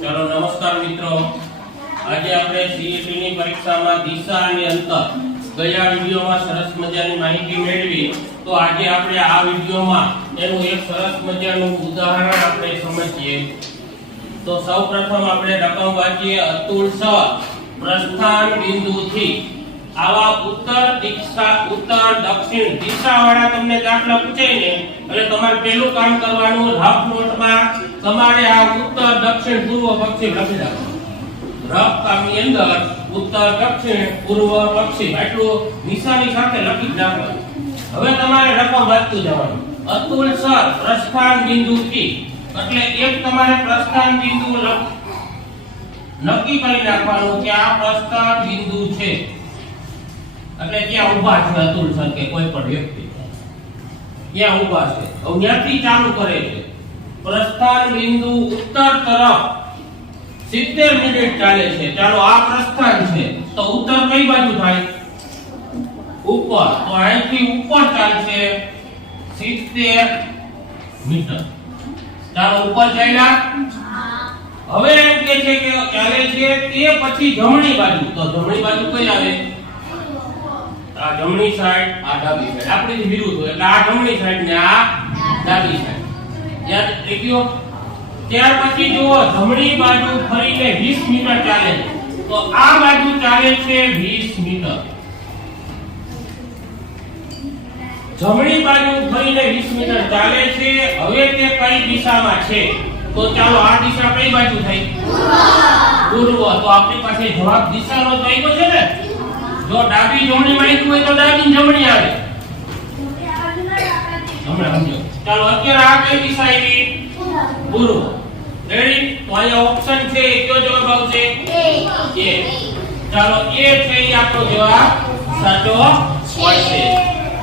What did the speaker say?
ચાલો નમસ્કાર મિત્રો. આજે આપણે સીઈટી ની પરીક્ષામાં દિશા અને અંતર ગયા વિડિયોમાં સરસ મજાની માહિતી મેળવી, તો આજે આપણે આ વિડિયોમાં એનું એક સરસ મજાનું ઉદાહરણ આપણે સમજીએ. તો સૌપ્રથમ આપણે રકમ વાંચીએ. અતુલ સ પ્રસ્થાન બિંદુથી આવા ઉત્તર દિશા, ઉત્તર, દક્ષિણ દિશાવાળા તમને દાખલા પૂછાય ને એટલે તમારે પહેલું કામ કરવાનું, રફ નોટમાં તમારે આ ઉત્તર, દક્ષિણ, પૂર્વ, પશ્ચિમ લખી રાખવાનું રફ કામની અંદર ઉત્તર, દક્ષિણ, પૂર્વ, પશ્ચિમ, આટલું નિશાની સાથે લખી નાખવાનું. હવે તમારે રકમ વાંચતું જવાનું. અતુલ સર, પ્રસ્થાન બિંદુ થી એટલે એક તમારે પ્રસ્થાન બિંદુ નક્કી કરી નાખવાનું કે આ પ્રસ્થાન બિંદુ છે. એટલે ત્યાં ઊભા છે અતુલ સર કે કોઈ પણ વ્યક્તિ. ત્યાં ઊભા છે. હવે ચાલુ કરે છે. પ્રસ્થાન બિંદુ ઉત્તર તરફ 70 મિનિટ ચાલે છે. ચાલો, આ પ્રસ્થાન છે. તો ઉત્તર કઈ બાજુ થાય? ઉપર. તો અહીંથી ઉપર ચાલશે 70 મીટર. ચાલો, ઉપર ચાલ્યા. હવે એમ કે છે કે ચાલે છે તે પછી જમણી બાજુ. તો જમણી બાજુ કઈ આવે? જમણી સાઈડ આ ડાબી સાઈડ આપણી વિરુદ્ધ હોય એટલે આ જમણી સાઈડ ને આ ડાબી સાઈડ યાદ થઈ ત્યાર પછી જુઓ, જમણી બાજુ ફરીને 20 મીટર ચાલે. તો આ બાજુ ચાલે છે 20 મીટર. જમણી બાજુ ફરીને 20 મીટર ચાલે છે. હવે તે કઈ દિશામાં છે? તો ચાલો, આ દિશા કઈ બાજુ થઈ? પૂર્વ. તો આપણી પાસે જવાબ દિશાનો તો આવ્યો છે ને? જો ડાબી જમણી માહિતી હોય તો ડાબી જમણી આવે. હમણાં સમજો. ચાલો, અત્યારે આ કઈ દિશા આવી? પૂર્વ. રેડી તો અહીંયા ઓપ્શન છે એ કયો જવાબ આવશે? એ ચાલો એ છે આપણો જવાબ સાચો પડશે